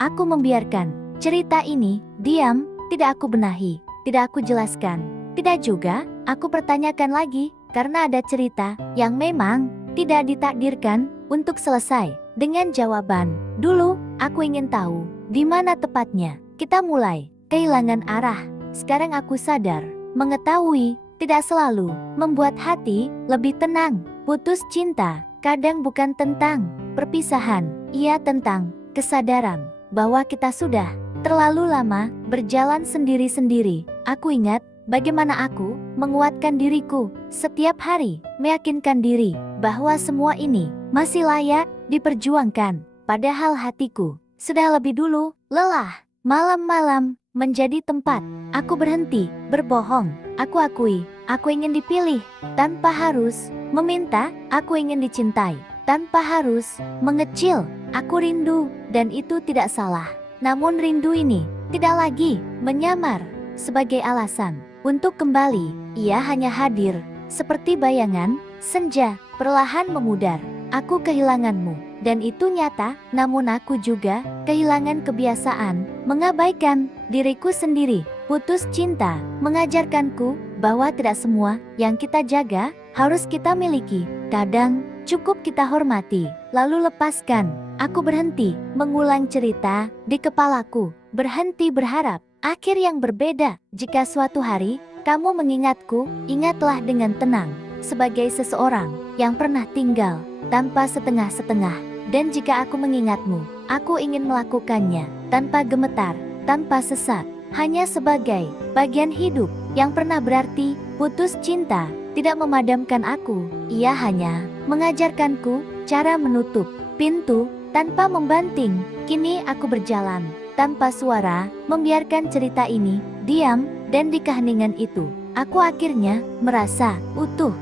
Aku membiarkan cerita ini diam, tidak aku benahi, tidak aku jelaskan. Tidak juga aku pertanyakan lagi, karena ada cerita yang memang tidak ditakdirkan untuk selesai dengan jawaban. Dulu, aku ingin tahu di mana tepatnya kita mulai kehilangan arah. Sekarang aku sadar, mengetahui tidak selalu membuat hati lebih tenang. Putus cinta kadang bukan tentang perpisahan, ia tentang kesadaran bahwa kita sudah terlalu lama berjalan sendiri-sendiri. Aku ingat bagaimana aku menguatkan diriku setiap hari, meyakinkan diri bahwa semua ini masih layak diperjuangkan. Padahal hatiku sudah lebih dulu lelah. Malam-malam menjadi tempat aku berhenti berbohong. Aku akui, aku ingin dipilih tanpa harus meminta. Aku ingin dicintai tanpa harus mengecil. Aku rindu, dan itu tidak salah. Namun rindu ini tidak lagi menyamar sebagai alasan untuk kembali. Ia hanya hadir seperti bayangan senja perlahan memudar. Aku kehilanganmu, dan itu nyata. Namun aku juga kehilangan kebiasaan mengabaikan diriku sendiri. Putus cinta mengajarkanku bahwa tidak semua yang kita jaga harus kita miliki. Kadang cukup kita hormati, lalu lepaskan. Aku berhenti mengulang cerita di kepalaku, berhenti berharap akhir yang berbeda. Jika suatu hari kamu mengingatku, ingatlah dengan tenang, sebagai seseorang yang pernah tinggal tanpa setengah-setengah. Dan jika aku mengingatmu, aku ingin melakukannya tanpa gemetar, tanpa sesat, hanya sebagai bagian hidup yang pernah berarti. Putus cinta tidak memadamkan aku, ia hanya mengajarkanku cara menutup pintu tanpa membanting. Kini aku berjalan tanpa suara, membiarkan cerita ini diam, dan di keheningan itu aku akhirnya merasa utuh.